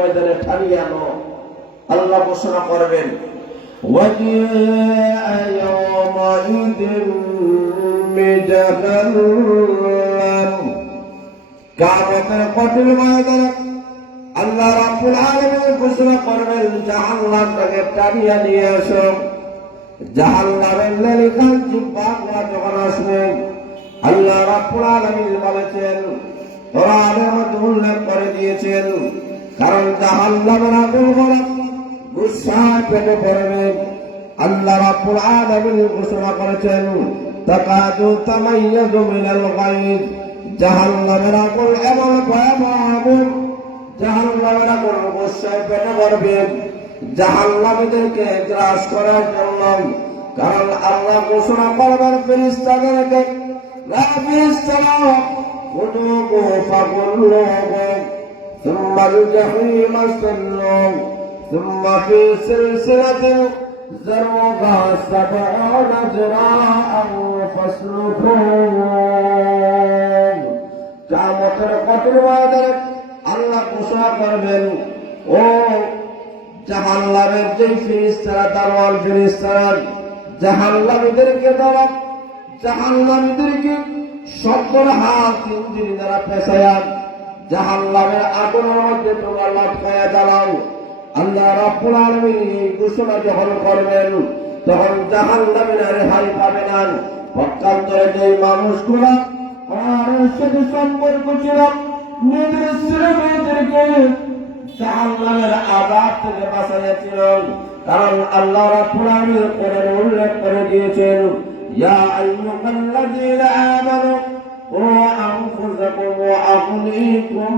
ময়দানে ঠানিয়ে আনো। আল্লাহ ঘোষণা করবেন ওয়াজিআ ইয়াওমাইদিন বিজাহান্নাম। কিয়ামতের কঠিন ময়দানে আল্লাহ রাব্বুল আলামিন ঘোষণা করবেন জাহান্নামটাকে টানিয়ে নিয়ে আসো। জাহান্নামের লেলিকান জিহ্বা যখন আসবে, আল্লাহ রাব্বুল আলামিন বলেছেন, কোরআনের মধ্যে উল্লেখ করে দিয়েছেন, কারণ জাহান্নামের আগুন গরম গুসায় পেটে পড়বে। আল্লাহ রাব্বুল আলামিন ঘোষণা করেছেন তাকাদু তামাইয়াজু মিনাল গায়জ। জাহান্নামের আগুন এমন ভয়াবহ আগুন, জাহান্নামের আগুন গুসায় পেটে পড়বে জাহান্নামীদেরকে গ্রাস করার জন্য। কারণ আল্লাহ ঘোষণা করবেন ফেরেশতাদেরকে, লা ফেরেশতারা খুযুহু ফাগুল্লুহু সুম্মা আল-জাহিমা সাল্লুহু সুম্মা ফি সিলসিলাতিন যারউহা সাবউনা যিরাআন ফাসলুকুহু। কিয়ামতের কঠিন ময়দানে আল্লাহ ঘোষণা করবেন, ও জাহান্নামের যে ফেরেশতারা, দারওয়ান ফেরেশতারা, জাহান্নামীদেরকে ধরো, জাহান্নামীদেরকে 70 হাত ইঞ্জিন দ্বারা পেঁচায়া জাহান্নামের আগুনের মধ্যে তোমরা লটকায়া জ্বালাও। আল্লাহ রাব্বুল আলামিন এই ঘোষণা যখন করবেন, তখন জাহান্নামীরা রেহাই পাবে না। পক্ষান্তরে যে মানুষগুলা কোরআনের সাথে সম্পর্ক ছিল, নিজের ছেলেমেয়েদেরকে জাহান্নামের আযাব থেকে বাঁচাইয়াছিল। কারণ আল্লাহ রাব্বুল আলামিন কোরআনে উল্লেখ করে দিয়েছেন, ইয়া আইয়ুহাল্লাযীনা আমানু কু আনফুসাকুম ওয়া আহলিকুম